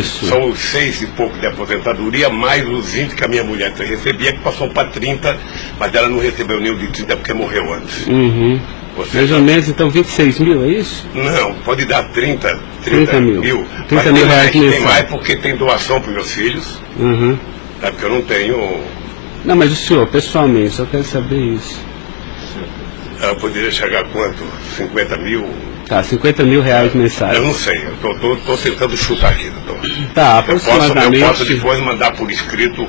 São os 6 e pouco de aposentadoria, mais os 20 que a minha mulher recebia, que passou para 30, mas ela não recebeu nenhum de 30 porque morreu antes. Uhum. Mais ou menos, então, 26 mil, é isso? Não, pode dar 30 mil. 30 mil reais tem mensal. mais porque tem doação para os meus filhos. Uhum. É porque eu não tenho... Não, mas o senhor, pessoalmente, só quero saber isso. Eu poderia chegar a quanto? 50 mil? Tá, 50 mil reais mensais. Eu não sei, eu tô tentando chutar aqui, doutor. Tá, Eu aproximadamente... posso depois mandar por escrito,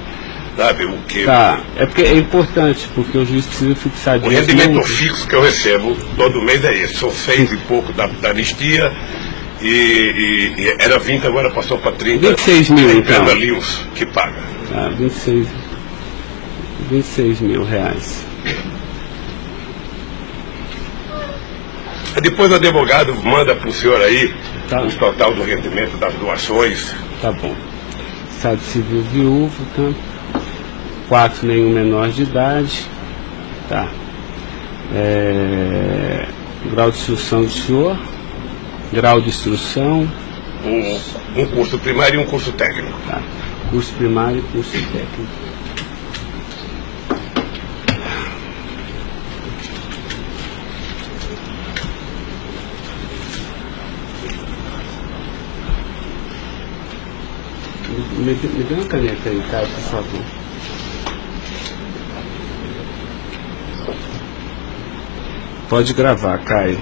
sabe, o que... Tá, é porque é importante, porque o juiz precisa fixar... O rendimento fixo que eu recebo todo mês é esse, são 6 e pouco da anistia, e era 20, agora passou para 30. 26 mil, então. Ali os que paga. Tá, 26 mil reais. Depois o advogado manda para o senhor aí Tá. o total do rendimento das doações. Tá bom. Estado civil viúvo, tá? 4, nenhum menor de idade. Tá. Grau de instrução do senhor. Grau de instrução. Um curso primário e um curso técnico. Tá. Curso primário e curso técnico. Me dê uma caneta aí, Caio, por favor. Pode gravar, Caio.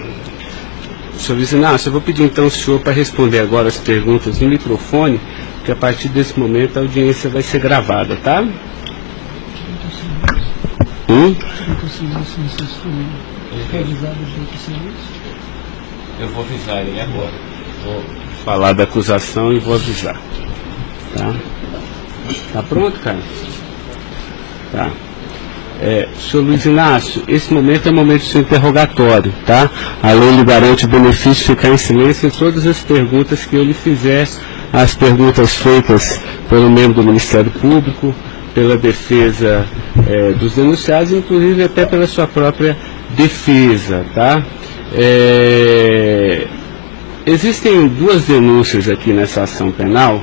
Senhor Luiz Inácio, eu vou pedir então ao senhor para responder agora as perguntas no microfone, que a partir desse momento a audiência vai ser gravada, tá? Eu vou avisar ele agora. Vou falar da acusação e vou avisar. Tá? Tá pronto, cara? Tá. Senhor Luiz Inácio, esse momento é o momento do seu interrogatório, tá? A lei lhe garante o benefício de ficar em silêncio em todas as perguntas que eu lhe fizer, as perguntas feitas pelo membro do Ministério Público, pela defesa dos denunciados, inclusive até pela sua própria defesa, tá? Existem 2 denúncias aqui nessa ação penal,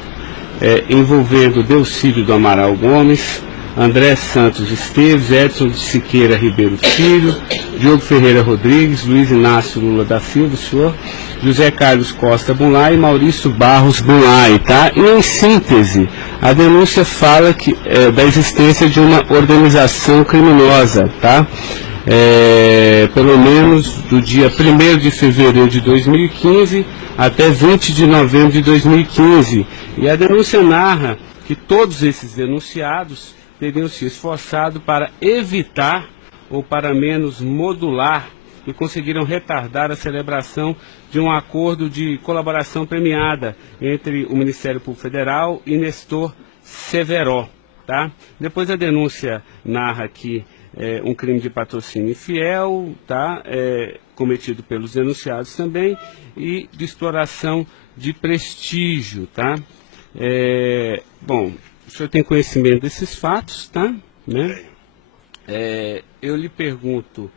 envolvendo Delcídio do Amaral Gomes, André Santos Esteves, Edson de Siqueira Ribeiro Filho, Diogo Ferreira Rodrigues, Luiz Inácio Lula da Silva, senhor, José Carlos Costa Bunlai e Maurício Barros Bunlai, tá? E em síntese, a denúncia fala da existência de uma organização criminosa, tá? Pelo menos do dia 1º de fevereiro de 2015 até 20 de novembro de 2015. E a denúncia narra que todos esses denunciados teriam se esforçado para evitar ou para menos modular e conseguiram retardar a celebração de um acordo de colaboração premiada entre o Ministério Público Federal e Nestor Severo, tá? Depois a denúncia narra que um crime de patrocínio infiel, tá? Cometido pelos denunciados também, e de exploração de prestígio, tá? Bom, o senhor tem conhecimento desses fatos, tá? Né? Eu lhe pergunto,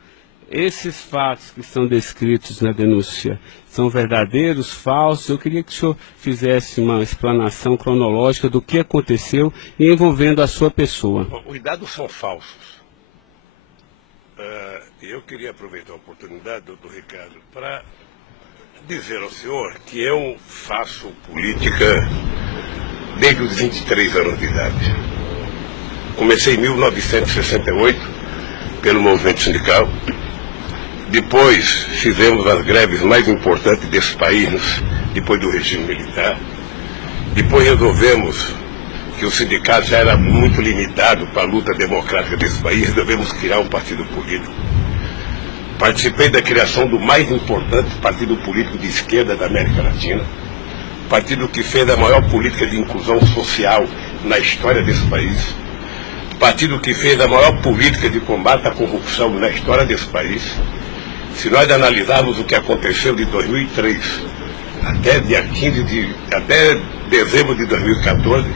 esses fatos que são descritos na denúncia são verdadeiros, falsos? Eu queria que o senhor fizesse uma explanação cronológica do que aconteceu e envolvendo a sua pessoa. Os dados são falsos. Eu queria aproveitar a oportunidade, doutor Ricardo, para dizer ao senhor que eu faço política desde os 23 anos de idade. Comecei em 1968 pelo movimento sindical. Depois fizemos as greves mais importantes desse país, depois do regime militar. Depois resolvemos que o sindicato já era muito limitado para a luta democrática desse país, resolvemos criar um partido político. Participei da criação do mais importante partido político de esquerda da América Latina, partido que fez a maior política de inclusão social na história desse país, partido que fez a maior política de combate à corrupção na história desse país. Se nós analisarmos o que aconteceu de 2003 até dezembro de 2014,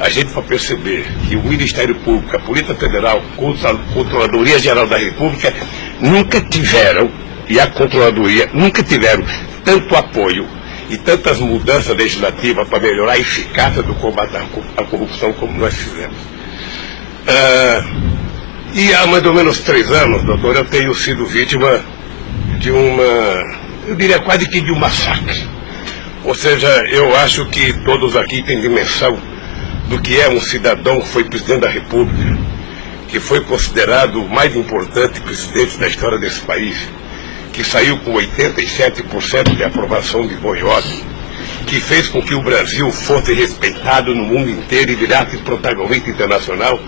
a gente vai perceber que o Ministério Público, a Polícia Federal, a Controladoria Geral da República nunca tiveram, e a Controladoria nunca tiveram tanto apoio e tantas mudanças legislativas para melhorar a eficácia do combate à corrupção como nós fizemos. E há mais ou menos 3 anos, doutor, eu tenho sido vítima de eu diria quase que de um massacre. Ou seja, eu acho que todos aqui têm dimensão do que é um cidadão que foi presidente da República, que foi considerado o mais importante presidente da história desse país, que saiu com 87% de aprovação de bom e ordem, que fez com que o Brasil fosse respeitado no mundo inteiro e virasse protagonista internacional.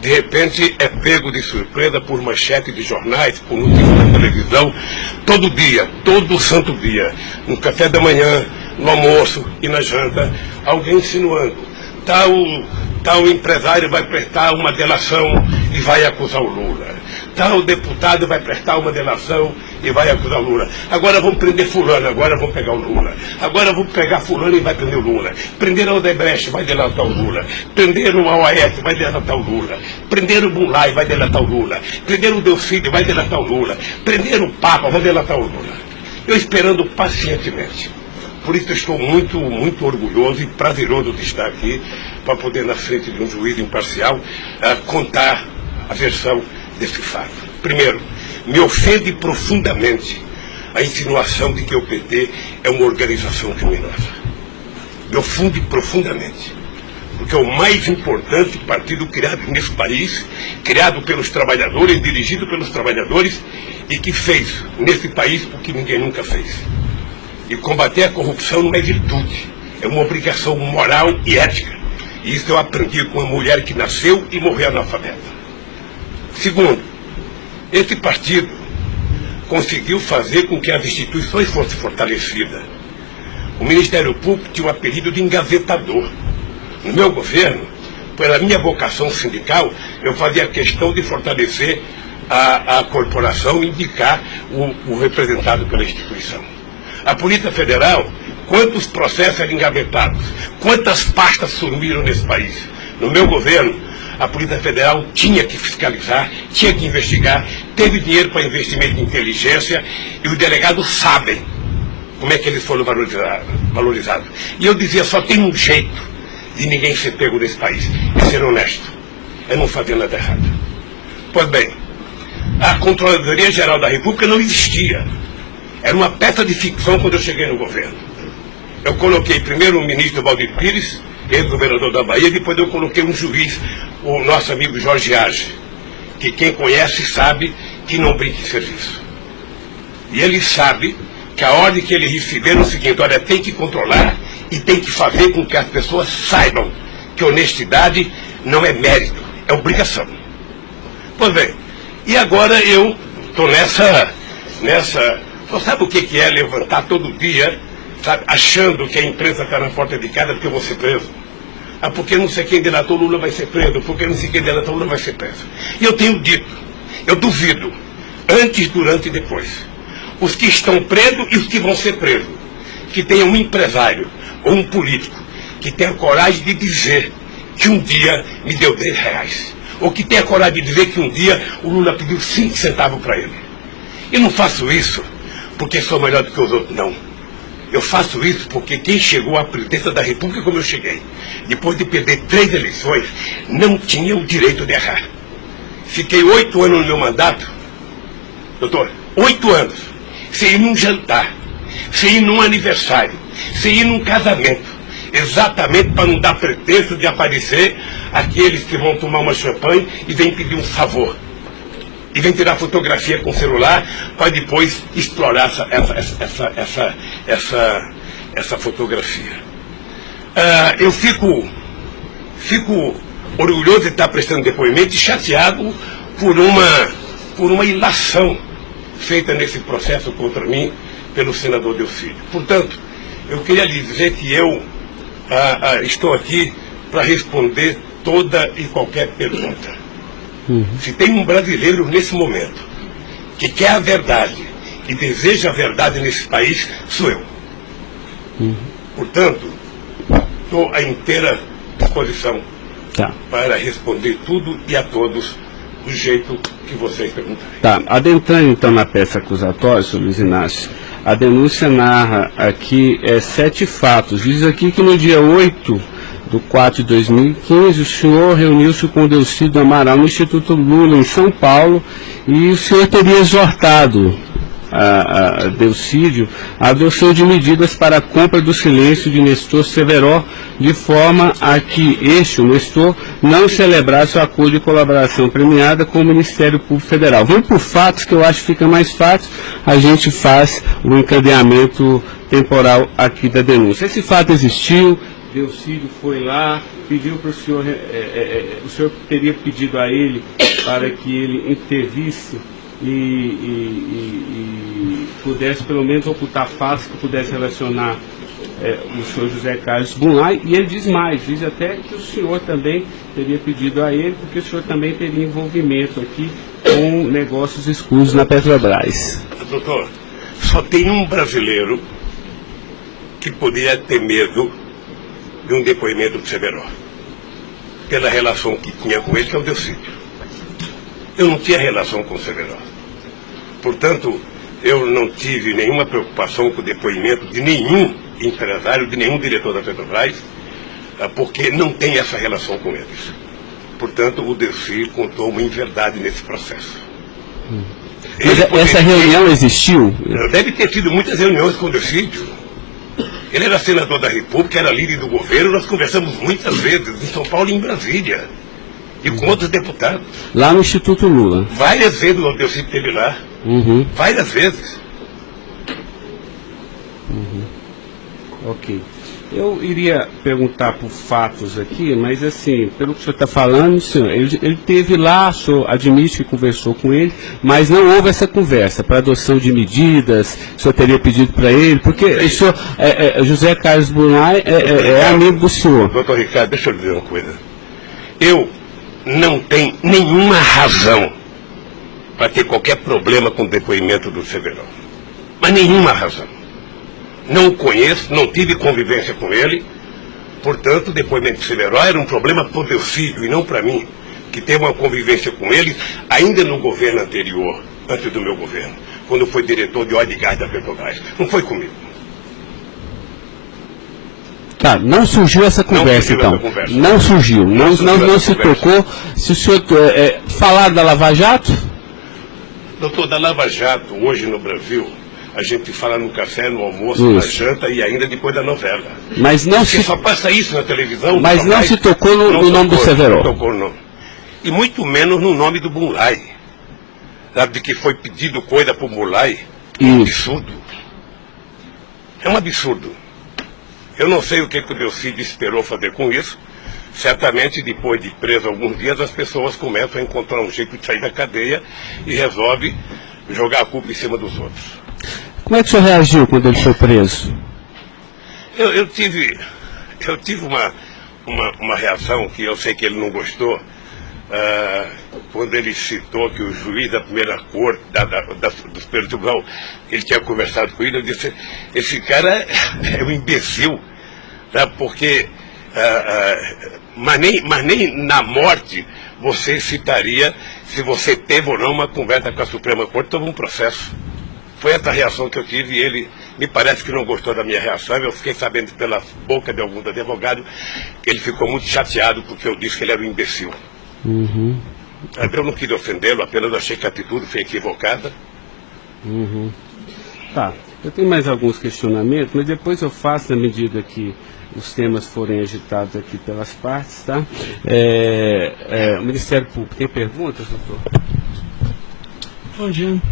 De repente é pego de surpresa por manchete de jornais, por notícias na televisão, todo dia, todo santo dia, no café da manhã, no almoço e na janta, alguém insinuando, tal empresário vai prestar uma delação e vai acusar o Lula. Tal deputado vai prestar uma delação e vai acusar o Lula. Agora vão prender fulano, agora vão pegar o Lula. Agora vão pegar fulano e vai prender o Lula. Prenderam o Odebrecht, vai delatar o Lula. Prenderam o AOS, vai delatar o Lula. Prenderam o Bunlai, vai delatar o Lula. Prenderam o Delcídio, vai delatar o Lula. Prenderam o Papa, vai delatar o Lula. Eu esperando pacientemente. Por isso eu estou muito, muito orgulhoso e prazeroso de estar aqui para poder, na frente de um juiz imparcial, contar a versão desse fato. Primeiro, me ofende profundamente a insinuação de que o PT é uma organização criminosa. Me ofende profundamente, porque é o mais importante partido criado nesse país, criado pelos trabalhadores, dirigido pelos trabalhadores, e que fez nesse país o que ninguém nunca fez. E combater a corrupção não é virtude, é uma obrigação moral e ética. E isso eu aprendi com uma mulher que nasceu e morreu analfabeta. Segundo, esse partido conseguiu fazer com que as instituições fossem fortalecidas. O Ministério Público tinha o apelido de engavetador. No meu governo, pela minha vocação sindical, eu fazia questão de fortalecer a corporação e indicar o representado pela instituição. A Polícia Federal, quantos processos eram engavetados, quantas pastas sumiram nesse país. No meu governo, a Polícia Federal tinha que fiscalizar, tinha que investigar, teve dinheiro para investimento em inteligência e os delegados sabem como é que eles foram valorizados. E eu dizia, só tem um jeito de ninguém ser pego nesse país, é ser honesto, é não fazer nada errado. Pois bem, a Controladoria Geral da República não existia. Era uma peça de ficção quando eu cheguei no governo. Eu coloquei primeiro o ministro Valdir Pires, ex-governador da Bahia, depois eu coloquei um juiz, o nosso amigo Jorge Age, que quem conhece sabe que não brinca em serviço. E ele sabe que a ordem que ele recebeu é o seguinte, olha, tem que controlar e tem que fazer com que as pessoas saibam que honestidade não é mérito, é obrigação. Pois bem, e agora eu estou nessa... Você sabe o que é levantar todo dia, sabe, achando que a imprensa está na porta de casa porque eu vou ser preso? Ah, porque não sei quem delatou Lula vai ser preso, porque não sei quem delatou Lula vai ser preso. E eu tenho dito, eu duvido, antes, durante e depois, os que estão presos e os que vão ser presos, que tenham um empresário ou um político que tenha coragem de dizer que um dia me deu R$10, ou que tenha coragem de dizer que um dia o Lula pediu 5 centavos para ele. Eu não faço isso porque sou melhor do que os outros, não. Eu faço isso porque quem chegou à presidência da República como eu cheguei, depois de perder 3 eleições, não tinha o direito de errar. Fiquei 8 anos no meu mandato, doutor, 8 anos, sem ir num jantar, sem ir num aniversário, sem ir num casamento, exatamente para não dar pretexto de aparecer aqueles que vão tomar uma champanhe e vêm pedir um favor. E vem tirar fotografia com o celular para depois explorar essa fotografia. Eu fico orgulhoso de estar prestando depoimento e chateado por uma ilação feita nesse processo contra mim pelo senador Delcídio. Portanto, eu queria lhe dizer que eu estou aqui para responder toda e qualquer pergunta. Se tem um brasileiro nesse momento que quer a verdade e deseja a verdade nesse país, sou eu. Portanto, estou à inteira disposição para responder tudo e a todos do jeito que vocês perguntarem. Tá, adentrando então na peça acusatória, Sr. Luiz Inácio, A denúncia narra aqui 7 fatos. Diz aqui que no dia 8/4/2015, o senhor reuniu-se com o Delcídio Amaral no Instituto Lula, em São Paulo, e o senhor teria exortado a Delcídio a adoção de medidas para a compra do silêncio de Nestor Severo, de forma a que o Nestor, não celebrasse o acordo de colaboração premiada com o Ministério Público Federal. Vamos por fatos, que eu acho que fica mais fácil, a gente faz o encadeamento temporal aqui da denúncia. Esse fato existiu, Delcídio foi lá, pediu para o senhor, o senhor teria pedido a ele para que ele intervisse e pudesse pelo menos ocultar fatos que pudesse relacionar o senhor José Carlos Bunlai, e ele diz mais, diz até que o senhor também teria pedido a ele, porque o senhor também teria envolvimento aqui com negócios escusos na Petrobras. Doutor, só tem um brasileiro que poderia ter medo de um depoimento do Severo, pela relação que tinha com ele, que é o Delcídio. Eu não tinha relação com o Severo. Portanto, eu não tive nenhuma preocupação com o depoimento de nenhum empresário, de nenhum diretor da Petrobras, porque não tem essa relação com eles. Portanto, o Delcídio contou uma inverdade nesse processo. Mas essa reunião existiu? Deve ter tido muitas reuniões com o Delcídio. Ele era senador da República, era líder do governo, nós conversamos muitas vezes, em São Paulo e em Brasília, e com outros deputados. Lá no Instituto Lula? Várias vezes o Delcídio esteve lá. Várias vezes. Ok. Eu iria perguntar por fatos aqui, mas assim, pelo que o senhor está falando, senhor, ele teve lá, o senhor admite que conversou com ele, mas não houve essa conversa para adoção de medidas, o senhor teria pedido para ele, porque o senhor, José Carlos Bunlai é amigo do senhor. Doutor Ricardo, deixa eu dizer uma coisa. Eu não tenho nenhuma razão para ter qualquer problema com o depoimento do Severo. Mas nenhuma razão. Não o conheço, não tive convivência com ele, portanto, o depoimento do Severo era um problema para o Delcídio e não para mim, que teve uma convivência com ele ainda no governo anterior, antes do meu governo, quando foi diretor de óleo e gás da Petrobras. Não foi comigo. Tá, não surgiu essa conversa, então. Não surgiu, não se tocou. Se o senhor falar da Lava Jato? Doutor, da Lava Jato, hoje no Brasil, a gente fala no café, no almoço, na janta e ainda depois da novela. Mas não se só passa isso na televisão. Mas não se tocou no nome do Severo. Não tocou, não. E muito menos no nome do Bunlai. Sabe, de que foi pedido coisa para o Bunlai? É um absurdo. É um absurdo. Eu não sei o que o Delcídio esperou fazer com isso. Certamente, depois de preso alguns dias, as pessoas começam a encontrar um jeito de sair da cadeia e resolve jogar a culpa em cima dos outros. Como é que o senhor reagiu quando ele foi preso? Eu tive uma reação que eu sei que ele não gostou, quando ele citou que o juiz da primeira corte, do Superior Tribunal, ele tinha conversado com ele. Eu disse, esse cara é um imbecil, tá? Porque mas nem na morte você citaria se você teve ou não uma conversa com a Suprema Corte sobre um processo. Foi essa reação que eu tive e ele me parece que não gostou da minha reação. Eu fiquei sabendo pela boca de alguns advogados que ele ficou muito chateado porque eu disse que ele era um imbecil. Eu não queria ofendê-lo, apenas achei que a atitude foi equivocada. Tá, eu tenho mais alguns questionamentos, mas depois eu faço na medida que os temas forem agitados aqui pelas partes, tá? O Ministério Público, tem perguntas, doutor? Bom dia.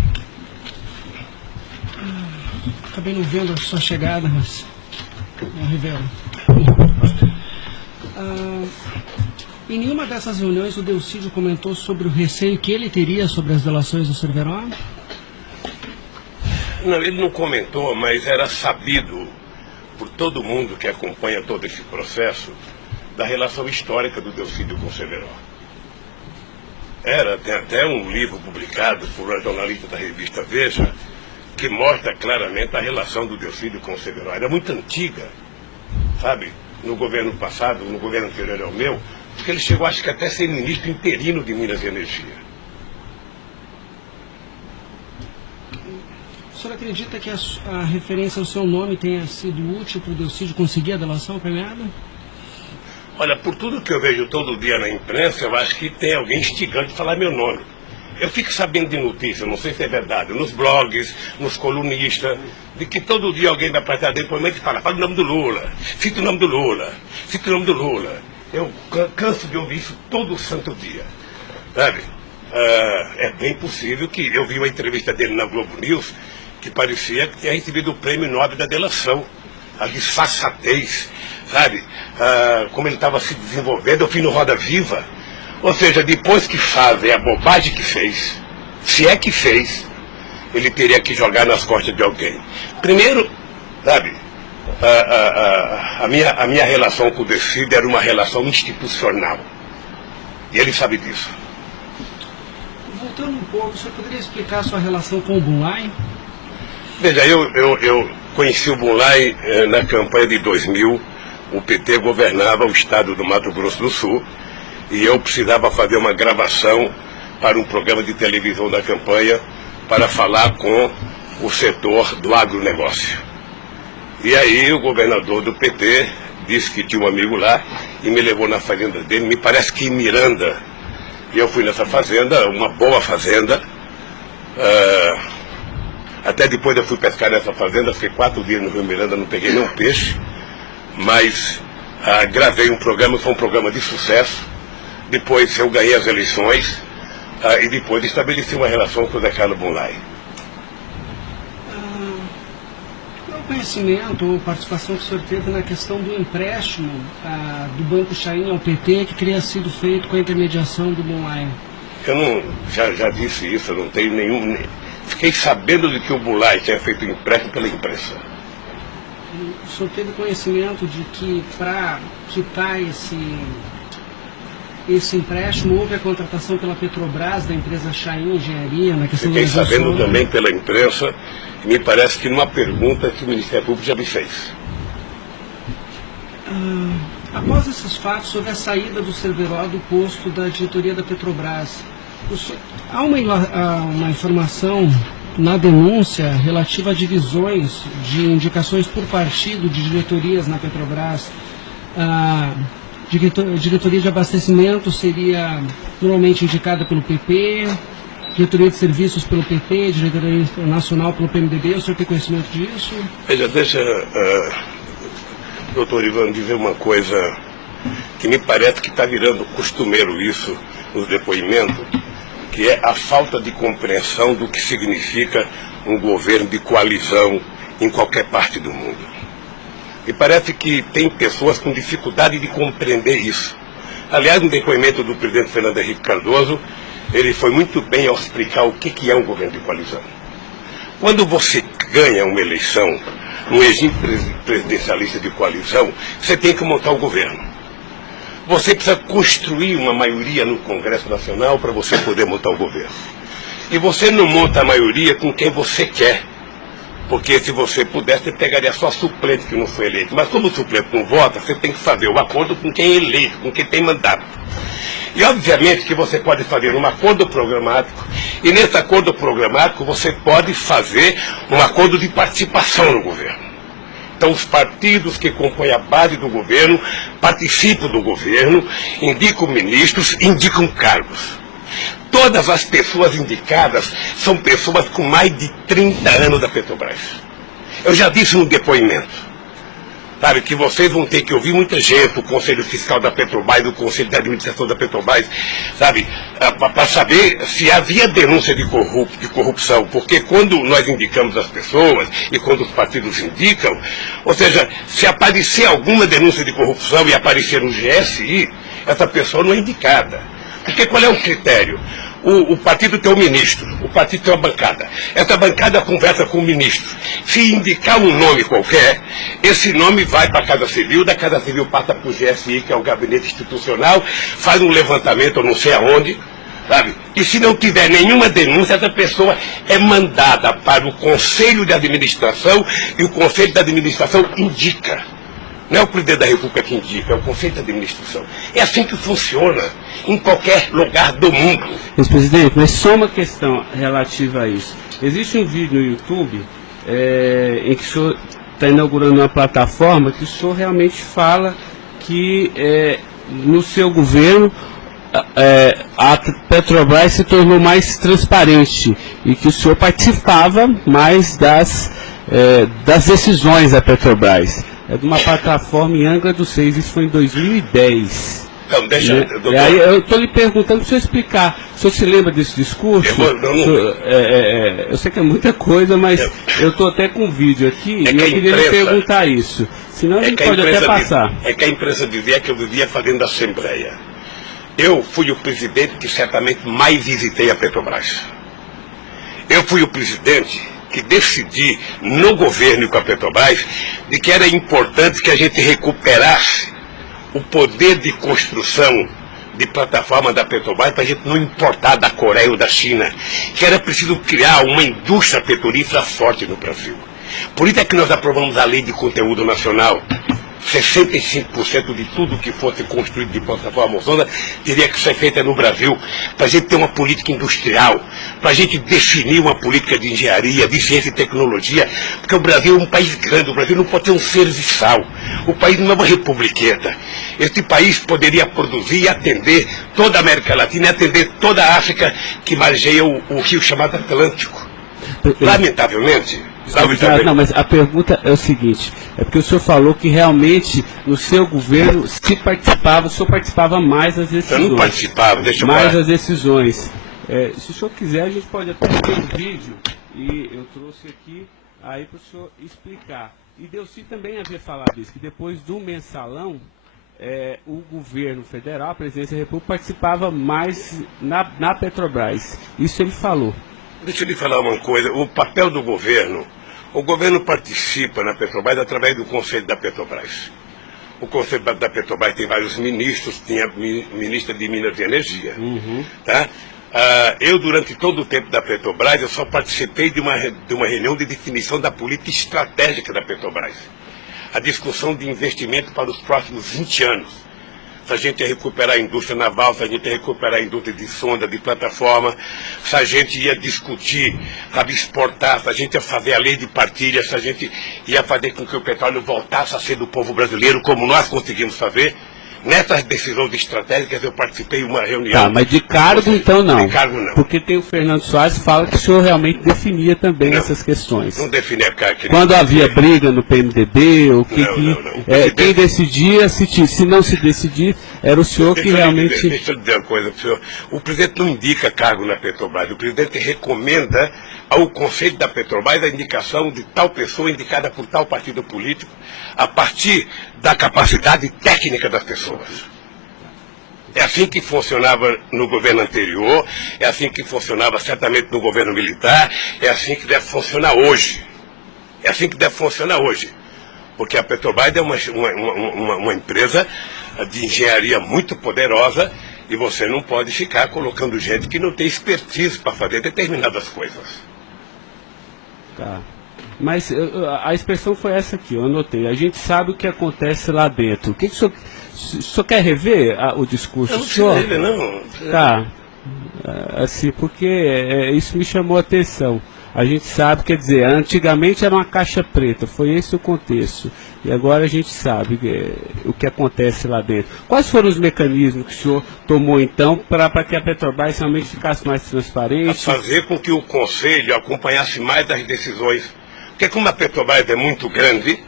Acabei não vendo a sua chegada, mas Rivera. Em nenhuma dessas reuniões o Delcídio comentou sobre o receio que ele teria sobre as delações do Severo? Não, ele não comentou, mas era sabido por todo mundo que acompanha todo esse processo da relação histórica do Delcídio com o Severo. Tem até um livro publicado por uma jornalista da revista Veja que mostra claramente a relação do Delcídio com o Severo. Era muito antiga, sabe? No governo passado, no governo anterior ao meu, porque ele chegou, acho que até a ser ministro interino de Minas e Energia. O senhor acredita que a referência ao seu nome tenha sido útil para o Delcídio conseguir a delação premiada? Olha, por tudo que eu vejo todo dia na imprensa, eu acho que tem alguém instigando de falar meu nome. Eu fico sabendo de notícias, não sei se é verdade, nos blogs, nos colunistas, de que todo dia alguém vai prestar depoimento e fala o nome do Lula, cita o nome do Lula, cita o nome do Lula. Eu canso de ouvir isso todo santo dia, sabe? É bem possível que eu vi uma entrevista dele na Globo News que parecia que tinha recebido o prêmio Nobel da delação, a disfarçatez, sabe? Como ele estava se desenvolvendo, eu fui no Roda Viva. Ou seja, depois que fazem a bobagem que fez, se é que fez, ele teria que jogar nas costas de alguém. Primeiro, sabe, a minha relação com o Delcídio era uma relação institucional. E ele sabe disso. Voltando um pouco, o senhor poderia explicar a sua relação com o Bunlai? Veja, eu conheci o Bunlai na campanha de 2000. O PT governava o estado do Mato Grosso do Sul. E eu precisava fazer uma gravação para um programa de televisão da campanha para falar com o setor do agronegócio. E aí o governador do PT disse que tinha um amigo lá e me levou na fazenda dele, me parece que em Miranda. E eu fui nessa fazenda, uma boa fazenda. Até depois eu fui pescar nessa fazenda, fiquei 4 dias no Rio Miranda, não peguei nenhum peixe. Mas gravei um programa, foi um programa de sucesso. Depois eu ganhei as eleições e depois estabeleci uma relação com o Zé Carlos Bunlai. Qual o conhecimento ou participação que o senhor teve na questão do empréstimo do Banco Chain ao PT que teria sido feito com a intermediação do Bunlai? Eu não, já disse isso, eu não tenho nenhum... Fiquei sabendo de que o Bunlai tinha feito um empréstimo pela imprensa. O senhor teve conhecimento de que para quitar esse empréstimo, houve a contratação pela Petrobras, da empresa Chain Engenharia, na questão Fiquei da sabendo também pela imprensa, e me parece que numa pergunta que o Ministério Público já me fez. Após esses fatos, houve a saída do Cerveró do posto da diretoria da Petrobras. Há uma informação na denúncia relativa a divisões de indicações por partido de diretorias na Petrobras. Diretoria de abastecimento seria normalmente indicada pelo PP, diretoria de serviços pelo PP, diretoria nacional pelo PMDB. O senhor tem conhecimento disso? Veja, deixa, doutor Ivan, dizer uma coisa que me parece que está virando costumeiro isso nos depoimentos, que é a falta de compreensão do que significa um governo de coalizão em qualquer parte do mundo. E parece que tem pessoas com dificuldade de compreender isso. Aliás, no depoimento do presidente Fernando Henrique Cardoso, ele foi muito bem ao explicar o que é um governo de coalizão. Quando você ganha uma eleição no regime presidencialista de coalizão, você tem que montar o governo. Você precisa construir uma maioria no Congresso Nacional para você poder montar o governo. E você não monta a maioria com quem você quer. Porque se você pudesse, você pegaria só suplente que não foi eleito. Mas como o suplente não vota, você tem que fazer um acordo com quem é eleito, com quem tem mandato. E obviamente que você pode fazer um acordo programático, e nesse acordo programático você pode fazer um acordo de participação no governo. Então os partidos que compõem a base do governo participam do governo, indicam ministros, indicam cargos. Todas as pessoas indicadas são pessoas com mais de 30 anos da Petrobras. Eu já disse no depoimento, sabe, que vocês vão ter que ouvir muita gente, o Conselho Fiscal da Petrobras, o Conselho de Administração da Petrobras, sabe, para saber se havia denúncia de corrupção, porque quando nós indicamos as pessoas e quando os partidos indicam, ou seja, se aparecer alguma denúncia de corrupção e aparecer no GSI, essa pessoa não é indicada. Porque qual é o critério? O partido tem um ministro, o partido tem uma bancada. Essa bancada conversa com o ministro. Se indicar um nome qualquer, esse nome vai para a Casa Civil, da Casa Civil passa para o GSI, que é o Gabinete Institucional, faz um levantamento, eu não sei aonde, sabe? E se não tiver nenhuma denúncia, essa pessoa é mandada para o Conselho de Administração e o Conselho de Administração indica. Não é o presidente da República que indica, é o Conselho de Administração. É assim que funciona em qualquer lugar do mundo. Mas, presidente, mas só uma questão relativa a isso. Existe um vídeo no YouTube em que o senhor está inaugurando uma plataforma que o senhor realmente fala que no seu governo a Petrobras se tornou mais transparente e que o senhor participava mais das decisões da Petrobras. É de uma plataforma em Angra dos Reis, isso foi em 2010. Então, deixa, né? doutor. Aí eu estou lhe perguntando para o senhor explicar. O senhor se lembra desse discurso? Eu sei que é muita coisa, mas eu estou até com um vídeo aqui e eu queria lhe perguntar isso. Senão a gente pode até passar. É que a imprensa dizia que eu vivia fazendo assembleia. Eu fui o presidente que certamente mais visitei a Petrobras. Eu fui o presidente que decidi no governo e com a Petrobras de que era importante que a gente recuperasse o poder de construção de plataforma da Petrobras para a gente não importar da Coreia ou da China, que era preciso criar uma indústria petrolífera forte no Brasil. Por isso é que nós aprovamos a Lei de Conteúdo Nacional. 65% de tudo que fosse construído de plataforma ozona teria que ser feita no Brasil, para a gente ter uma política industrial, para a gente definir uma política de engenharia, de ciência e tecnologia, porque o Brasil é um país grande, o Brasil não pode ter um serviçal, o país não é uma republiqueta. Este país poderia produzir e atender toda a América Latina e atender toda a África que margeia o rio chamado Atlântico. Lamentavelmente. Não, mas a pergunta é o seguinte, é porque o senhor falou que realmente no seu governo, se participava, o senhor participava mais das decisões. Eu não participava, deixa eu mais falar. das decisões. Se o senhor quiser, a gente pode até ter um vídeo, e eu trouxe aqui aí para o senhor explicar. E Delcy também havia falado isso, que depois do mensalão, o governo federal, a presidência da República, participava mais na Petrobras. Isso ele falou. Deixa eu lhe falar uma coisa, o papel do governo, o governo participa na Petrobras através do Conselho da Petrobras. O Conselho da Petrobras tem vários ministros, tinha ministra de Minas e Energia. Tá? Eu, durante todo o tempo da Petrobras, eu só participei de uma reunião de definição da política estratégica da Petrobras. A discussão de investimento para os próximos 20 anos. Se a gente ia recuperar a indústria naval, se a gente ia recuperar a indústria de sonda, de plataforma, se a gente ia discutir, sabe, exportar, se a gente ia fazer a lei de partilha, se a gente ia fazer com que o petróleo voltasse a ser do povo brasileiro, como nós conseguimos fazer. Nessas decisões estratégicas eu participei de uma reunião. Tá, mas de cargo então não. De cargo não. Porque tem o Fernando Soares que fala que o senhor realmente definia também essas questões. Não definia, quando havia briga no PMDB, o que quem decidia, se não se decidir, era o senhor que realmente... Deixa eu dizer uma coisa para o senhor. O presidente não indica cargo na Petrobras. O presidente recomenda ao Conselho da Petrobras a indicação de tal pessoa indicada por tal partido político a partir da capacidade técnica das pessoas. É assim que funcionava no governo anterior, é assim que funcionava certamente no governo militar, é assim que deve funcionar hoje. É assim que deve funcionar hoje. Porque a Petrobras é uma empresa de engenharia muito poderosa e você não pode ficar colocando gente que não tem expertise para fazer determinadas coisas. Tá. Mas a expressão foi essa aqui, eu anotei. A gente sabe o que acontece lá dentro. O que o senhor quer rever o discurso? Eu não sei rever, não. Tá. Assim, porque isso me chamou a atenção. A gente sabe, quer dizer, antigamente era uma caixa preta, foi esse o contexto. E agora a gente sabe o que acontece lá dentro. Quais foram os mecanismos que o senhor tomou, então, para que a Petrobras realmente ficasse mais transparente? Fazer com que o Conselho acompanhasse mais as decisões. Porque como a Petrobras é muito grande,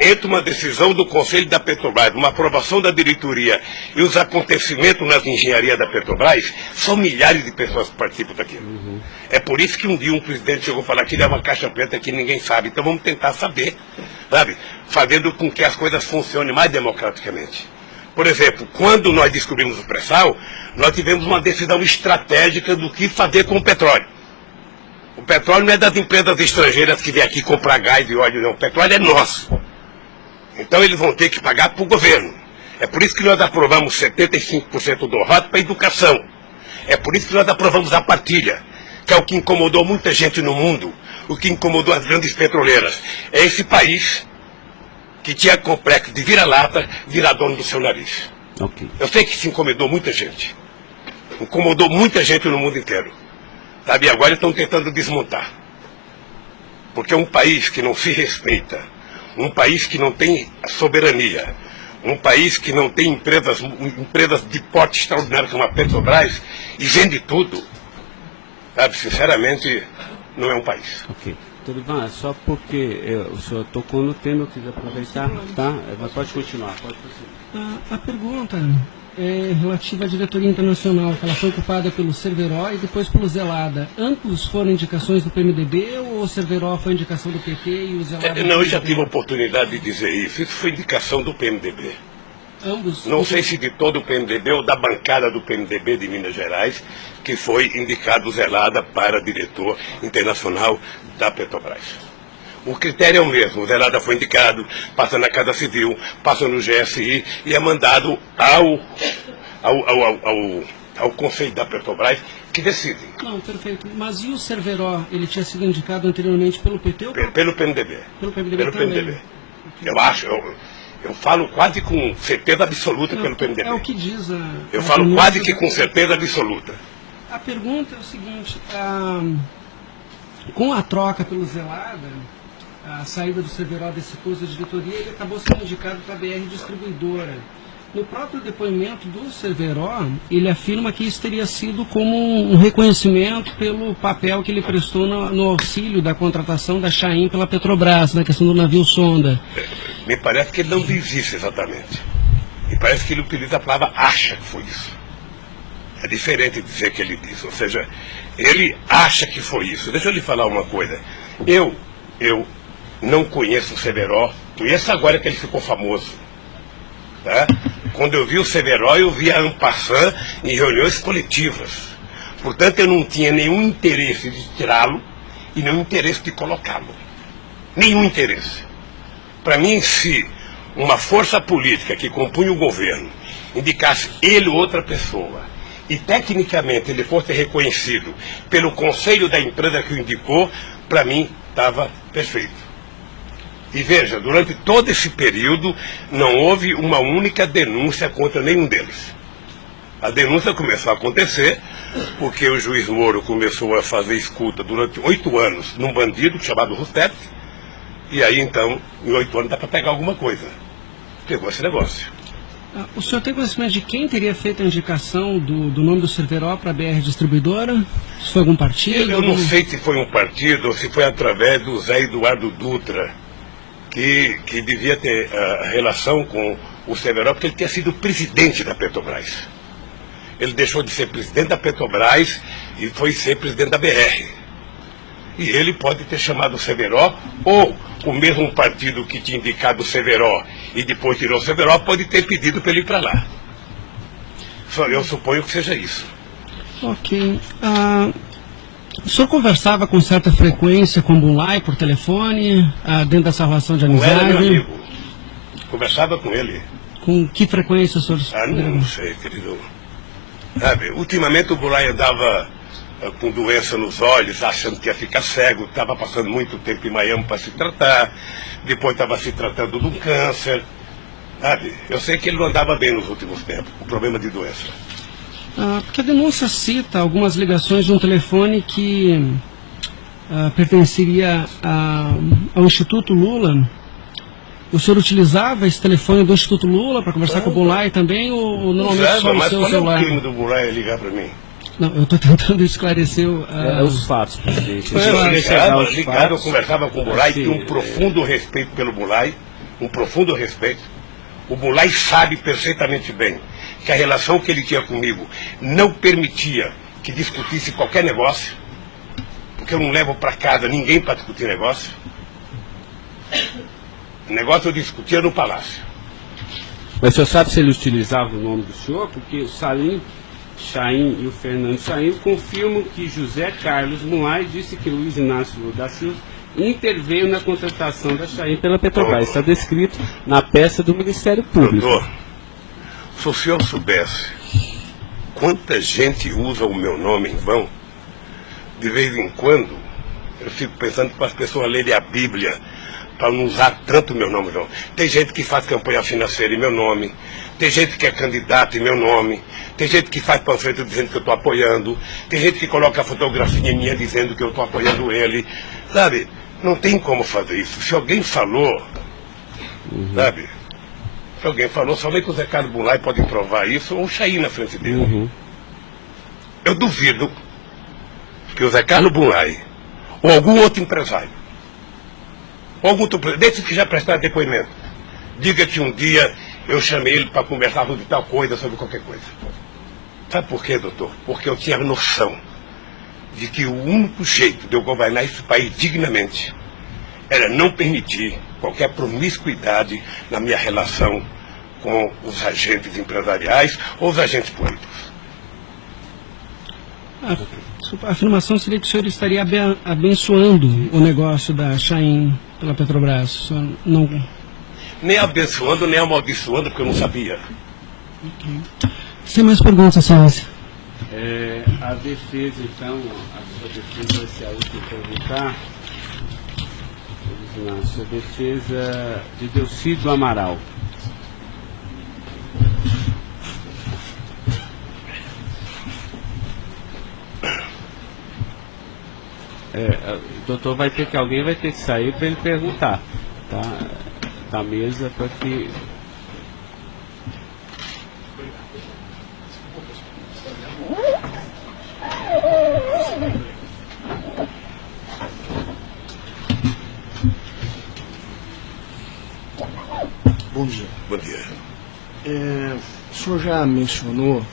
entre uma decisão do Conselho da Petrobras, uma aprovação da diretoria e os acontecimentos nas engenharias da Petrobras, são milhares de pessoas que participam daquilo. É por isso que um dia um presidente chegou a falar que ele é uma caixa preta que ninguém sabe. Então vamos tentar saber, sabe? Fazendo com que as coisas funcionem mais democraticamente. Por exemplo, quando nós descobrimos o pré-sal, nós tivemos uma decisão estratégica do que fazer com o petróleo. O petróleo não é das empresas estrangeiras que vêm aqui comprar gás e óleo, não. O petróleo é nosso. Então eles vão ter que pagar para o governo. É por isso que nós aprovamos 75% do ROT para a educação. É por isso que nós aprovamos a partilha, que é o que incomodou muita gente no mundo, o que incomodou as grandes petroleiras. É esse país que tinha complexo de vira-lata, virar dono do seu nariz. Ok. Eu sei que isso incomodou muita gente. Incomodou muita gente no mundo inteiro. Sabe, e agora estão tentando desmontar. Porque um país que não se respeita, um país que não tem soberania, um país que não tem empresas de porte extraordinário como a Petrobras e vende tudo, sabe, sinceramente, não é um país. Ok. Doutor Ivan, só porque o senhor tocou no tema, eu quis aproveitar, tá? Mas pode continuar, pode prosseguir. A pergunta é relativa à diretoria internacional, que ela foi ocupada pelo Cerveró e depois pelo Zelada. Ambos foram indicações do PMDB ou o Cerveró foi indicação do PT e o Zelada... Não, eu já tive a oportunidade de dizer isso. Isso foi indicação do PMDB. Ambos? Não sei se de todo o PMDB ou da bancada do PMDB de Minas Gerais, que foi indicado Zelada para diretor internacional da Petrobras. O critério é o mesmo. O Zelada foi indicado, passa na Casa Civil, passa no GSI e é mandado ao Conselho da Petrobras, que decide. Não, perfeito. Mas e o Cerveró? Ele tinha sido indicado anteriormente pelo PT ou Pelo PMDB. Pelo PMDB Pelo também. PMDB. Eu acho, eu falo quase com certeza absoluta pelo PMDB. É o que diz a... Eu falo quase que com certeza absoluta. A pergunta é o seguinte, com a troca pelo Zelada, a saída do Cerveró desse posto de diretoria, ele acabou sendo indicado para a BR Distribuidora. No próprio depoimento do Cerveró, ele afirma que isso teria sido como um reconhecimento pelo papel que ele prestou no auxílio da contratação da Chain pela Petrobras, na questão do navio sonda. Me parece que ele não diz isso exatamente. Me parece que ele utiliza a palavra acha que foi isso. É diferente de dizer que ele disse. Ou seja, ele acha que foi isso. Deixa eu lhe falar uma coisa. Eu não conheço o Cerveró. Conheço agora que ele ficou famoso. Tá? Quando eu vi o Cerveró, eu vi a en passant em reuniões coletivas. Portanto, eu não tinha nenhum interesse de tirá-lo e nenhum interesse de colocá-lo. Nenhum interesse. Para mim, se uma força política que compunha o governo indicasse ele ou outra pessoa e tecnicamente ele fosse reconhecido pelo conselho da empresa que o indicou, para mim estava perfeito. E veja, durante todo esse período não houve uma única denúncia contra nenhum deles. A denúncia começou a acontecer porque o juiz Moro começou a fazer escuta durante 8 anos num bandido chamado Rousseff, e aí então, em 8 anos dá para pegar alguma coisa. Pegou esse negócio. O senhor tem conhecimento de quem teria feito a indicação do nome do Cerveró para a BR Distribuidora? Se foi algum partido? Eu não sei se foi um partido ou se foi através do Zé Eduardo Dutra, que devia ter relação com o Cerveró, porque ele tinha sido presidente da Petrobras. Ele deixou de ser presidente da Petrobras e foi ser presidente da BR. E ele pode ter chamado o Cerveró, ou o mesmo partido que tinha indicado o Cerveró e depois tirou o Cerveró pode ter pedido para ele ir para lá. Eu suponho que seja isso. Ok. O senhor conversava com certa frequência com o Bulay por telefone, dentro dessa relação de Não amizade? era meu amigo. Conversava com ele. Com que frequência o senhor... Não sei, querido. Sabe, ultimamente o Bulay andava com doença nos olhos, achando que ia ficar cego, estava passando muito tempo em Miami para se tratar, depois estava se tratando de um câncer. Sabe, eu sei que ele não andava bem nos últimos tempos, com problema de doença. Porque a denúncia cita algumas ligações de um telefone que pertenceria ao Instituto Lula. O senhor utilizava esse telefone do Instituto Lula para conversar com o Bulay também, ou normalmente só o mas seu qual celular? é o crime do Bulay ligar para mim? Não, eu estou tentando esclarecer os fatos, presidente. Ligado, eu conversava com o Bulay, tinha um profundo respeito pelo Bulay, um profundo respeito. O Bulay sabe perfeitamente bem que a relação que ele tinha comigo não permitia que discutisse qualquer negócio, porque eu não levo para casa ninguém para discutir negócio. O negócio eu discutia no palácio. Mas o senhor sabe se ele utilizava o nome do senhor? Porque o Salim Chain e o Fernando Chain confirmam que José Carlos Mulay disse que Luiz Inácio Lula da Silva interveio na contratação da Chain pela Petrobras. Está descrito na peça do Ministério Público. Doutor, se o senhor soubesse quanta gente usa o meu nome em vão, de vez em quando eu fico pensando para as pessoas lerem a Bíblia para não usar tanto meu nome, não. Tem gente que faz campanha financeira em meu nome, tem gente que é candidato em meu nome, tem gente que faz panfleto dizendo que eu estou apoiando, tem gente que coloca a fotografia minha dizendo que eu estou apoiando ele, sabe? Não tem como fazer isso. Se alguém falou, sabe? Se alguém falou, somente o Zé Carlos Bunlai pode provar isso, ou o Chaí na frente dele. Eu duvido que o Zé Carlos Bunlai, ou algum outro empresário, ou algum outro, desses que já prestaram depoimento, diga que um dia eu chamei ele para conversar sobre tal coisa, sobre qualquer coisa. Sabe por quê, doutor? Porque eu tinha noção de que o único jeito de eu governar esse país dignamente era não permitir qualquer promiscuidade na minha relação com os agentes empresariais ou os agentes políticos. A afirmação seria que o senhor estaria abençoando o negócio da Chaim pela Petrobras. O senhor não... Nem abençoando, nem amaldiçoando, porque eu não sabia. Sem mais perguntas, excelência. A defesa, então, a sua defesa vai ser a última perguntar. A sua defesa de Delcídio Amaral. Doutor, alguém vai ter que sair para ele perguntar, tá? Da mesa para que... Bom dia. Bom dia. O senhor já mencionou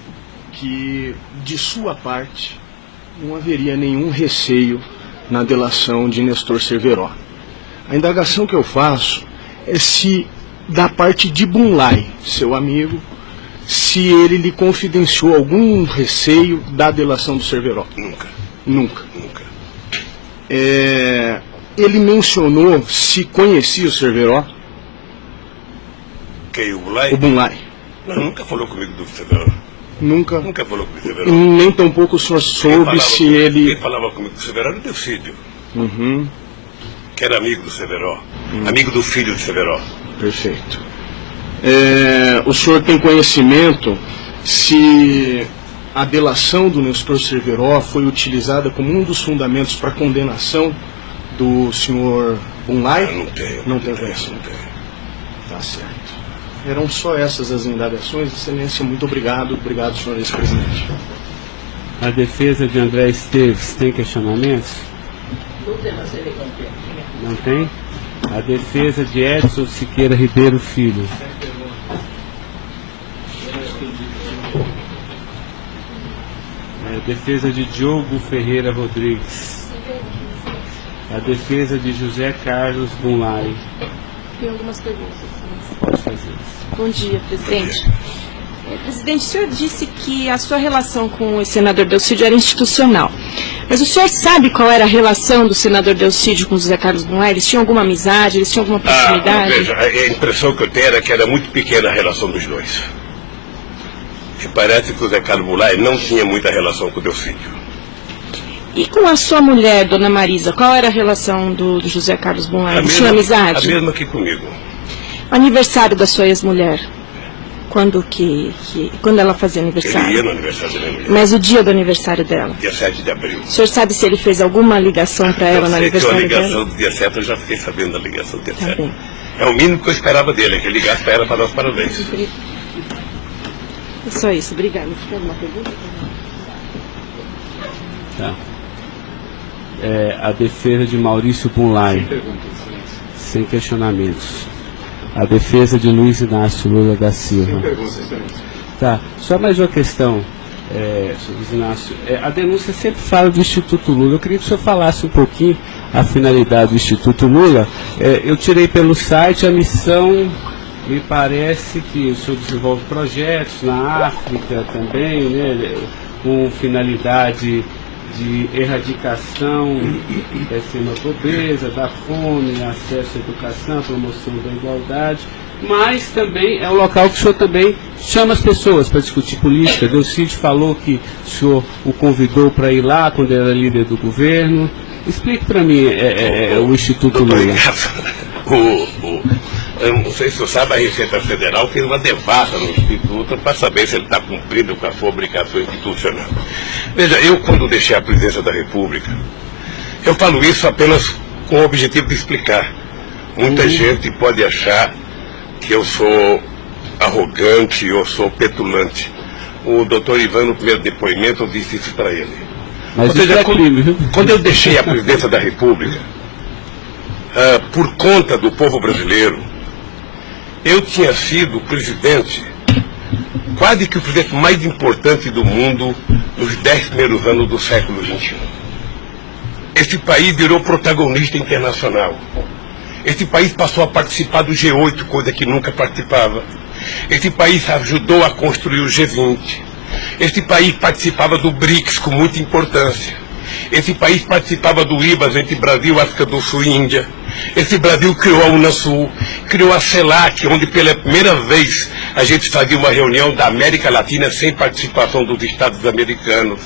que, de sua parte, não haveria nenhum receio na delação de Nestor Cerveró. A indagação que eu faço é se, da parte de Bunlai, seu amigo, se ele lhe confidenciou algum receio da delação do Cerveró. Nunca. Nunca. Nunca. Ele mencionou se conhecia o Cerveró. Quem, o Bunlai? O Bunlai. Não, nunca falou comigo do Cerveró. Nunca. Nunca falou comigo do Cerveró. Nem tampouco o senhor soube se ele... Quem falava comigo do Cerveró era o Delcídio. Uhum. Que era amigo do Cerveró. Amigo do filho do Cerveró. Perfeito. O senhor tem conhecimento se a delação do Nestor Cerveró foi utilizada como um dos fundamentos para a condenação do senhor Bunlai? Não tenho. Não tem conhecimento. Tá certo. Eram só essas as indagações. Excelência, muito obrigado. Obrigado, senhor ex-presidente. A defesa de André Esteves tem questionamentos? Não tem? A defesa de Edson Siqueira Ribeiro Filho. A defesa de Diogo Ferreira Rodrigues. A defesa de José Carlos Bunlai. Tem algumas perguntas. Pode fazer. Bom dia, presidente. Presidente, o senhor disse que a sua relação com o senador Delcídio era institucional. Mas o senhor sabe qual era a relação do senador Delcídio com o José Carlos Bunlai? Eles tinham alguma amizade? Eles tinham alguma proximidade? Veja, a impressão que eu tenho era que era muito pequena a relação dos dois. E parece que o Zé Carlos Bunlai não tinha muita relação com o Delcídio. E com a sua mulher, dona Marisa, qual era a relação do José Carlos Bunlai? Eles tinham amizade? A mesma que comigo. O aniversário da sua ex-mulher? Quando ela fazia aniversário? Ele ia no aniversário da minha mulher. Mas o dia do aniversário dela? Dia 7 de abril. O senhor sabe se ele fez alguma ligação para ela no aniversário dela? A ligação do dia 7, eu já fiquei sabendo da ligação do dia 7. Bem. É o mínimo que eu esperava dele, que ele ligasse para ela para dar os parabéns. É só isso, obrigada. Tem alguma pergunta? Tá. A defesa de Maurício Bunlai. Sem questionamentos. A defesa de Luiz Inácio Lula da Silva. Tá. Só mais uma questão, Luiz Inácio. A denúncia sempre fala do Instituto Lula. Eu queria que o senhor falasse um pouquinho a finalidade do Instituto Lula. Eu tirei pelo site a missão. Me parece que o senhor desenvolve projetos na África também, né, com finalidade de erradicação da extrema pobreza, da fome, acesso à educação, promoção da igualdade, mas também é um local que o senhor também chama as pessoas para discutir política. Delcídio falou que o senhor o convidou para ir lá quando era líder do governo. Explique para mim o Instituto Lula. Eu não sei se você sabe, a Receita Federal fez uma devassa no Instituto para saber se ele está cumprindo com a sua obrigação institucional. Veja, eu quando deixei a presidência da República, eu falo isso apenas com o objetivo de explicar. Muita gente pode achar que eu sou arrogante ou sou petulante. O doutor Ivan, no primeiro depoimento, eu disse isso para ele. Mas ou seja, isso é crime, viu? quando eu deixei a presidência da República, por conta do povo brasileiro, eu tinha sido presidente, quase que o presidente mais importante do mundo nos 10 primeiros anos do século XXI. Esse país virou protagonista internacional. Esse país passou a participar do G8, coisa que nunca participava. Esse país ajudou a construir o G20. Esse país participava do BRICS com muita importância. Esse país participava do IBAS entre Brasil, África do Sul e Índia. Esse Brasil criou a Unasul, criou a CELAC, onde pela primeira vez a gente fazia uma reunião da América Latina sem participação dos Estados americanos.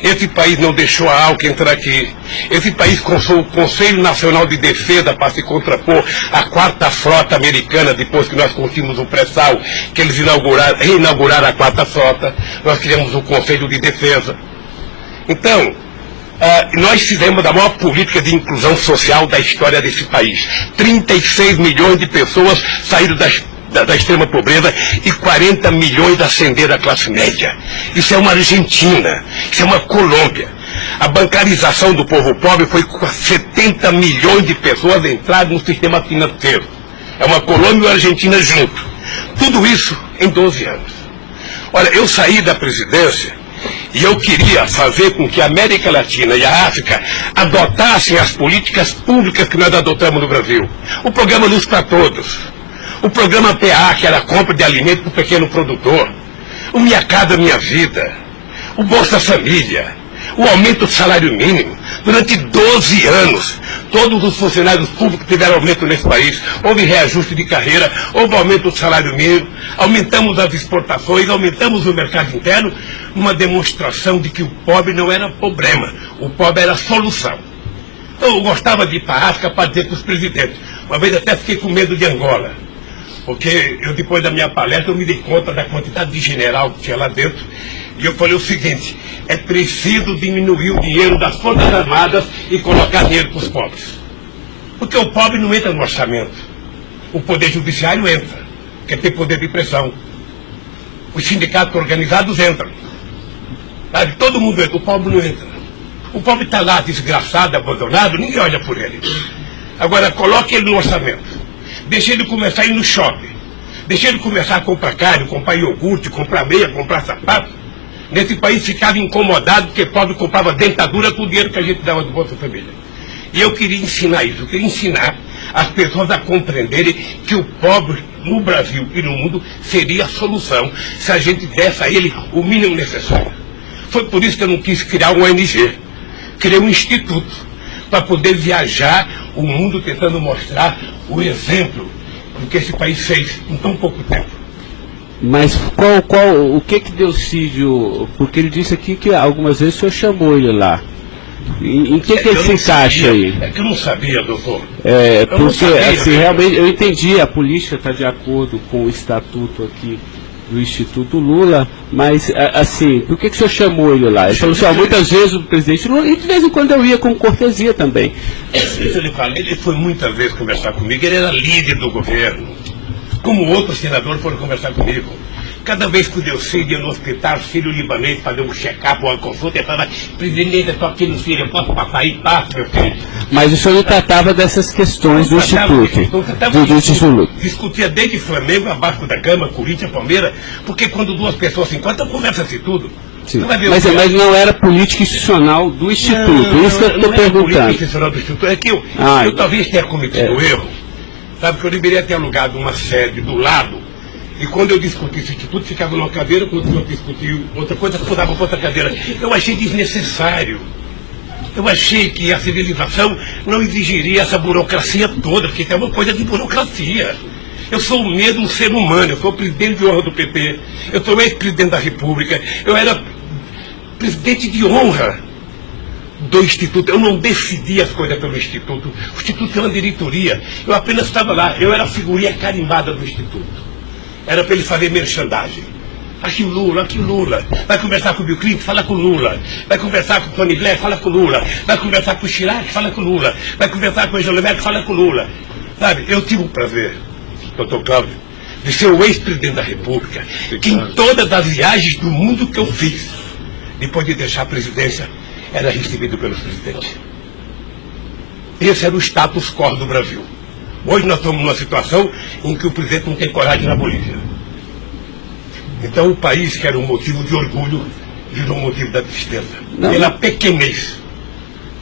Esse país não deixou a ALCA entrar aqui. Esse país construiu o Conselho Nacional de Defesa para se contrapor à 4ª Frota Americana, depois que nós conseguimos o pré-sal, que eles reinauguraram a 4ª Frota. Nós criamos o Conselho de Defesa. Então, nós fizemos a maior política de inclusão social da história desse país. 36 milhões de pessoas saíram da extrema pobreza e 40 milhões ascenderam à classe média. Isso é uma Argentina, isso é uma Colômbia. A bancarização do povo pobre foi com 70 milhões de pessoas entraram no sistema financeiro. É uma Colômbia e uma Argentina junto. Tudo isso em 12 anos. Olha, eu saí da presidência e eu queria fazer com que a América Latina e a África adotassem as políticas públicas que nós adotamos no Brasil. O programa Luz para Todos. O programa PA, que era a compra de alimento para o pequeno produtor. O Minha Casa Minha Vida. O Bolsa Família. O aumento do salário mínimo. Durante 12 anos, todos os funcionários públicos tiveram aumento nesse país. Houve reajuste de carreira, houve aumento do salário mínimo. Aumentamos as exportações, aumentamos o mercado interno. Uma demonstração de que o pobre não era problema. O pobre era a solução. Eu gostava de ir para a África para dizer para os presidentes. Uma vez até fiquei com medo de Angola. Porque eu, depois da minha palestra, eu me dei conta da quantidade de general que tinha lá dentro. E eu falei o seguinte, é preciso diminuir o dinheiro das Forças Armadas e colocar dinheiro para os pobres. Porque o pobre não entra no orçamento. O Poder Judiciário entra, quer ter poder de pressão. Os sindicatos organizados entram. Sabe? Todo mundo entra, o pobre não entra. O pobre está lá desgraçado, abandonado, ninguém olha por ele. Agora, coloque ele no orçamento. Deixa ele começar a ir no shopping. Deixa ele começar a comprar carne, comprar iogurte, comprar meia, comprar sapato. Nesse país ficava incomodado porque pobre comprava dentadura com o dinheiro que a gente dava do Bolsa Família. E eu queria ensinar isso, eu queria ensinar as pessoas a compreenderem que o pobre no Brasil e no mundo seria a solução se a gente desse a ele o mínimo necessário. Foi por isso que eu não quis criar uma ONG. Criei um instituto para poder viajar o mundo tentando mostrar o exemplo do que esse país fez em tão pouco tempo. Mas o que Delcídio, porque ele disse aqui que algumas vezes o senhor chamou ele lá. Em que ele se encaixa aí? É que eu não sabia, doutor. Porque assim, realmente eu entendi, a política está de acordo com o estatuto aqui do Instituto Lula, mas assim, por que o senhor chamou ele lá? Ele falou assim, muitas vezes o presidente Lula, e de vez em quando eu ia com cortesia também. Isso ele fala, ele foi muitas vezes conversar comigo, ele era líder do governo, como outros senadores foram conversar comigo. Cada vez que o Delcídio ia no hospital, filho libanês, fazer um check-up ou uma consulta, ele falava, presidente, eu estou aqui no filho, eu posso passar aí, passo, meu filho. Mas o senhor não tratava dessas questões do Instituto? Do Instituto. Discutia desde Flamengo, a Vasco da Gama, Corinthians, Palmeiras, porque quando duas pessoas se encontram, conversa-se tudo. Sim. Mas não era política institucional do Instituto, isso que eu estou perguntando. Política institucional do Instituto, é que eu talvez tenha cometido erro, sabe, que eu deveria ter alugado uma sede do lado. E quando eu discuti esse instituto, ficava numa cadeira, quando eu discuti outra coisa, mudava para outra cadeira. Eu achei desnecessário. Eu achei que a civilização não exigiria essa burocracia toda, porque isso é uma coisa de burocracia. Eu sou mesmo um ser humano, eu sou presidente de honra do PT, eu sou ex-presidente da República, eu era presidente de honra do Instituto. Eu não decidi as coisas pelo Instituto. O Instituto é uma diretoria. Eu apenas estava lá. Eu era a figurinha carimbada do Instituto. Era para ele fazer merchandising. Aqui o Lula. Vai conversar com o Bill Clinton, fala com o Lula. Vai conversar com o Tony Blair, fala com o Lula. Vai conversar com o Chirac, fala com o Lula. Vai conversar com o Angela Merkel, fala com o Lula. Sabe, eu tive o prazer, doutor Cláudio, de ser o ex-presidente da República, que em todas as viagens do mundo que eu fiz, depois de deixar a presidência, era recebido pelos presidentes. Esse era o status quo do Brasil. Hoje nós estamos numa situação em que o presidente não tem coragem na Bolívia. Então o país, que era um motivo de orgulho, virou um motivo da tristeza. Pela pequenez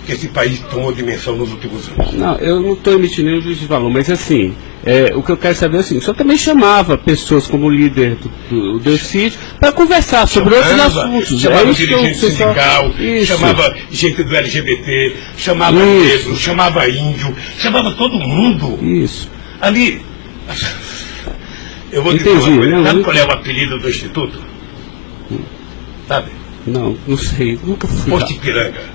que esse país tomou dimensão nos últimos anos. Não, eu não estou emitindo nenhum juízo de valor, mas assim, o que eu quero saber é assim, o senhor também chamava pessoas como líder do Delcídio para conversar sobre outros assuntos. Chamava dirigente sindical, chamava gente do LGBT, chamava negro, chamava índio, chamava todo mundo. Isso. Ali, eu vou dizer uma coisa, sabe qual é o apelido do Instituto? Sabe? Não sei, nunca fui. Posto Ipiranga.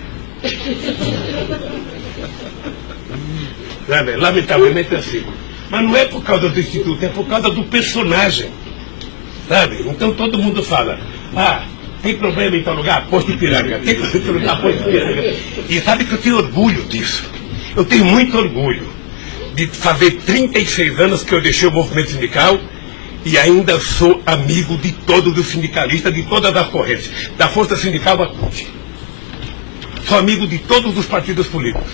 Sabe? Lamentavelmente é assim. Mas não é por causa do Instituto, é por causa do personagem. Sabe? Então todo mundo fala, tem problema em tal lugar, Posto Ipiranga. Tem problema em tal lugar, Posto Ipiranga. E sabe que eu tenho orgulho disso. Eu tenho muito orgulho de fazer 36 anos que eu deixei o movimento sindical e ainda sou amigo de todos os sindicalistas, de todas as correntes, da Força Sindical à CUT. Sou amigo de todos os partidos políticos.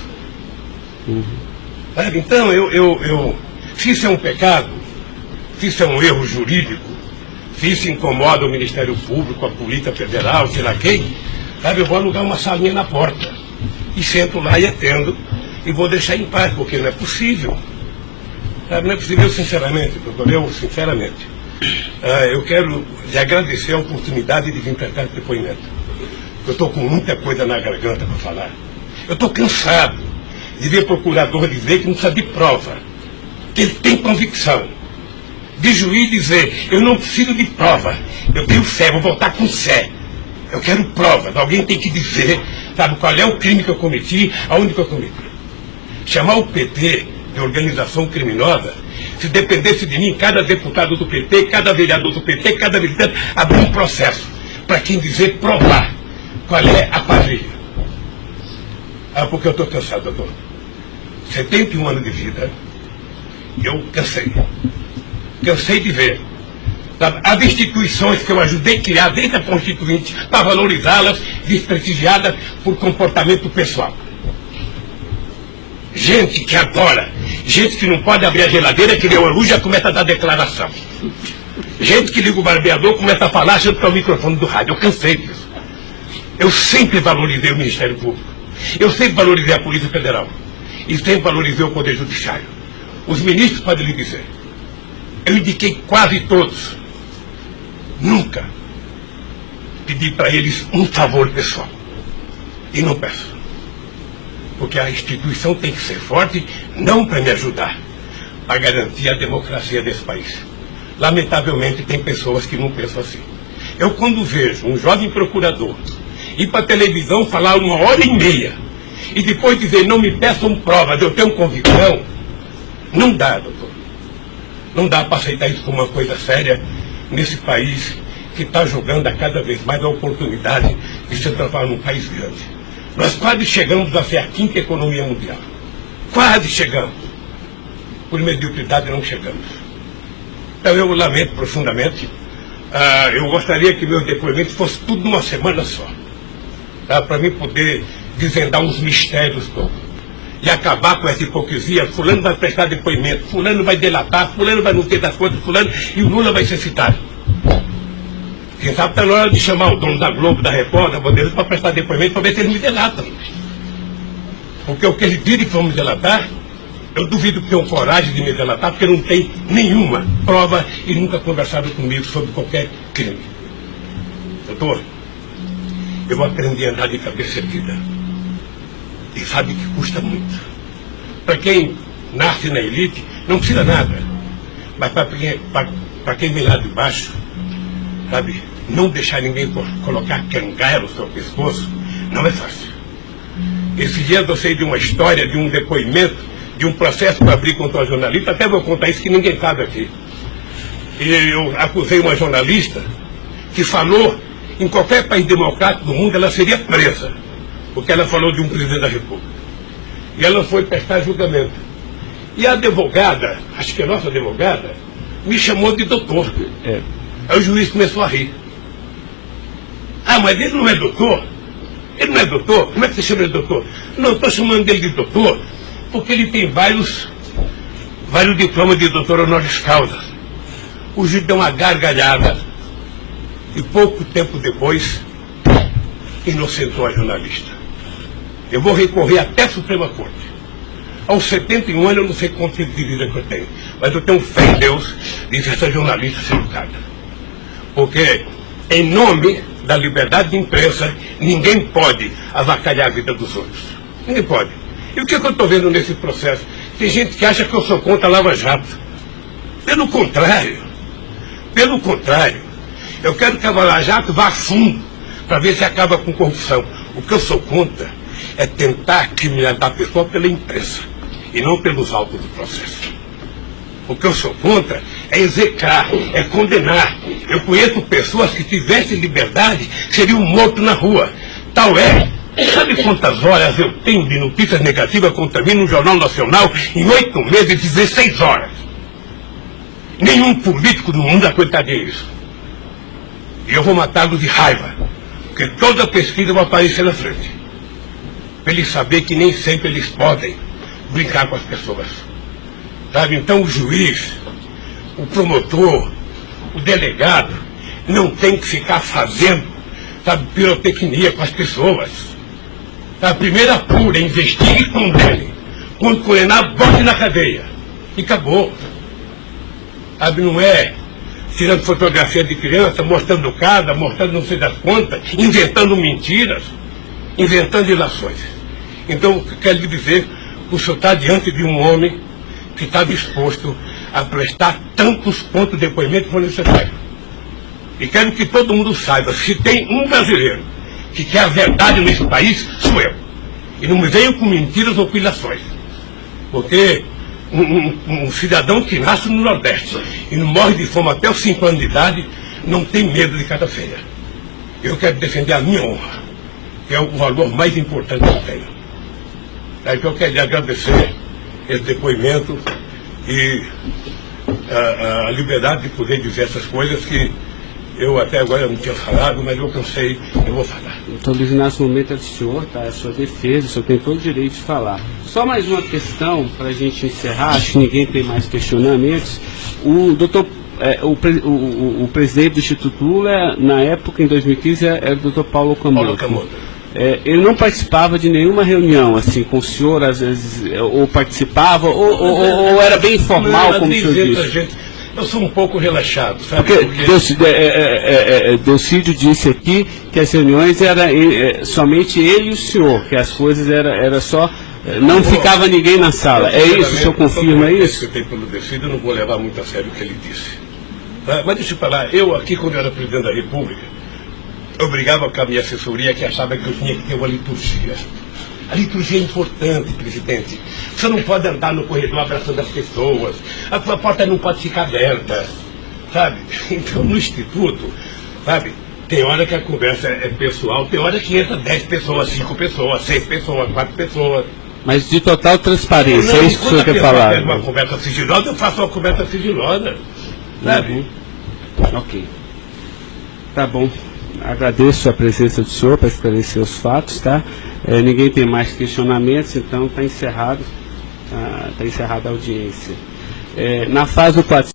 Sabe? Então, se isso é um pecado, se isso é um erro jurídico, se isso incomoda o Ministério Público, a Polícia Federal, sei lá quem, sabe, eu vou alugar uma salinha na porta e sento lá e atendo e vou deixar em paz, porque não é possível. Sabe? Não é possível, sinceramente, eu quero lhe agradecer a oportunidade de vir prestar esse depoimento. Eu estou com muita coisa na garganta para falar. Eu estou cansado de ver procurador dizer que não precisa de prova, que ele tem convicção. De juiz dizer, eu não preciso de prova, eu tenho fé, vou voltar com fé. Eu quero provas, alguém tem que dizer, sabe, qual é o crime que eu cometi, aonde que eu cometi. Chamar o PT de organização criminosa, se dependesse de mim, cada deputado do PT, cada vereador do PT, cada militante, abrir um processo para quem dizer provar qual é a quadrilha. Porque eu estou cansado, doutor. 71 anos de vida, eu cansei. Cansei de ver, sabe, as instituições que eu ajudei a criar desde a Constituinte, para valorizá-las, desprestigiadas por comportamento pessoal. Gente que adora, gente que não pode abrir a geladeira, que deu a luz e já começa a dar declaração. Gente que liga o barbeador, começa a falar achando que é o microfone do rádio. Eu cansei disso. Eu sempre valorizei o Ministério Público. Eu sempre valorizei a Polícia Federal. E sempre valorizei o Poder Judiciário. Os ministros podem lhe dizer. Eu indiquei quase todos. Nunca pedi para eles um favor pessoal. E não peço. Porque a instituição tem que ser forte, não para me ajudar, para garantir a democracia desse país. Lamentavelmente, tem pessoas que não pensam assim. Eu, quando vejo um jovem procurador ir para a televisão falar 1h30 e depois dizer, não me peçam provas, eu tenho convicção, não dá, doutor. Não dá para aceitar isso como uma coisa séria nesse país que está jogando a cada vez mais a oportunidade de se transformar num país grande. Nós quase chegamos a ser a 5ª economia mundial. Quase chegamos. Por mediocridade não chegamos. Então eu lamento profundamente. Eu gostaria que meus depoimentos fossem tudo numa semana só. Para mim poder desvendar os mistérios todos. E acabar com essa hipocrisia. Fulano vai prestar depoimento, fulano vai delatar, fulano vai não ter das contas, fulano, e o Lula vai ser citado. Quem sabe está na hora de chamar o dono da Globo, da Record, da Bandeirantes para prestar depoimento para ver se eles me delatam. Porque o que eles dizem que vão me delatar, eu duvido que tenham coragem de me delatar, porque não tem nenhuma prova e nunca conversaram comigo sobre qualquer crime. Doutor, eu aprendi a andar de cabeça erguida. E sabe que custa muito. Para quem nasce na elite, não precisa nada. Mas para quem vem lá de baixo, sabe, não deixar ninguém colocar cangaia no seu pescoço, não é fácil. Esses dias eu sei de uma história, de um depoimento, de um processo que eu abri contra uma jornalista, até vou contar isso que ninguém sabe aqui. E eu acusei uma jornalista que falou, em qualquer país democrático do mundo, ela seria presa, porque ela falou de um presidente da República. E ela foi prestar julgamento. E a advogada, acho que a nossa advogada, me chamou de doutor. Aí o juiz começou a rir. Ah, mas ele não é doutor? Ele não é doutor? Como é que você chama ele de doutor? Não, estou chamando dele de doutor porque ele tem vários diplomas de doutor honoris causa. O juiz deu uma gargalhada e pouco tempo depois inocentou a jornalista. Eu vou recorrer até a Suprema Corte. Aos 71 anos eu não sei quanto tempo de vida que eu tenho, mas eu tenho fé em Deus de que essa jornalista seja educada. Porque, em nome da liberdade de imprensa, ninguém pode avacalhar a vida dos outros. Ninguém pode. E o que eu estou vendo nesse processo? Tem gente que acha que eu sou contra a Lava Jato. Pelo contrário, eu quero que a Lava Jato vá a fundo para ver se acaba com corrupção. O que eu sou contra é tentar criminalizar a pessoa pela imprensa e não pelos autos do processo. O que eu sou contra é execrar, é condenar. Eu conheço pessoas que tivessem liberdade seriam mortos na rua. Tal é. Sabe quantas horas eu tenho de notícias negativas contra mim no Jornal Nacional em 8 meses, 16 horas? Nenhum político do mundo aguentaria isso. E eu vou matá-los de raiva, porque toda pesquisa vai aparecer na frente. Para eles saberem que nem sempre eles podem brincar com as pessoas. Sabe? Então o juiz, o promotor, o delegado, não tem que ficar fazendo, sabe, pirotecnia com as pessoas. A primeira apura, investigue e condene. Quando condenar, bote na cadeia. E acabou. Sabe, não é tirando fotografia de criança, mostrando casa, mostrando não sei das quantas, inventando mentiras, inventando ilações. Então, quero lhe dizer, o senhor está diante de um homem que está disposto a prestar tantos pontos de depoimento como necessário. E quero que todo mundo saiba, se tem um brasileiro que quer a verdade nesse país, sou eu. E não me venham com mentiras ou com ilações. Porque um cidadão que nasce no Nordeste e não morre de fome até os 5 anos de idade, não tem medo de cada feira. Eu quero defender a minha honra, que é o valor mais importante que eu tenho. Daí que eu quero lhe agradecer esse depoimento e a liberdade de poder dizer essas coisas que eu até agora não tinha falado, mas eu sei, eu vou falar. Então, Luiz Inácio, o momento é do senhor, tá? É a sua defesa, o senhor tem todo o direito de falar. Só mais uma questão para a gente encerrar, acho que ninguém tem mais questionamentos. O presidente do Instituto Lula, na época, em 2015, era o doutor Paulo Camoto. Ele não participava de nenhuma reunião, assim, com o senhor, às vezes, ou participava, ou era bem informal, como o senhor disse? Eu sou um pouco relaxado, sabe? Porque Delcídio disse aqui que as reuniões eram somente ele e o senhor, que as coisas era só... Não ficava ninguém na sala. É isso? O senhor confirma isso? Eu tenho pelo Delcídio, eu não vou levar muito a sério o que ele disse. Mas deixa eu falar, eu aqui, quando eu era presidente da República, eu brigava com a minha assessoria que achava que eu tinha que ter uma liturgia. A liturgia é importante, presidente. Você não pode andar no corredor abraçando as pessoas. A sua porta não pode ficar aberta, sabe? Então, no Instituto, sabe, tem hora que a conversa é pessoal, tem hora que entra 10 pessoas, 5 pessoas, 6 pessoas, 4 pessoas. Mas de total transparência, é isso que o senhor quer falar? Quando uma conversa sigilosa, eu faço uma conversa sigilosa, sabe? Ok. Tá bom. Agradeço a presença do senhor para esclarecer os fatos, tá? Ninguém tem mais questionamentos, então está encerrado a audiência. Na fase do 4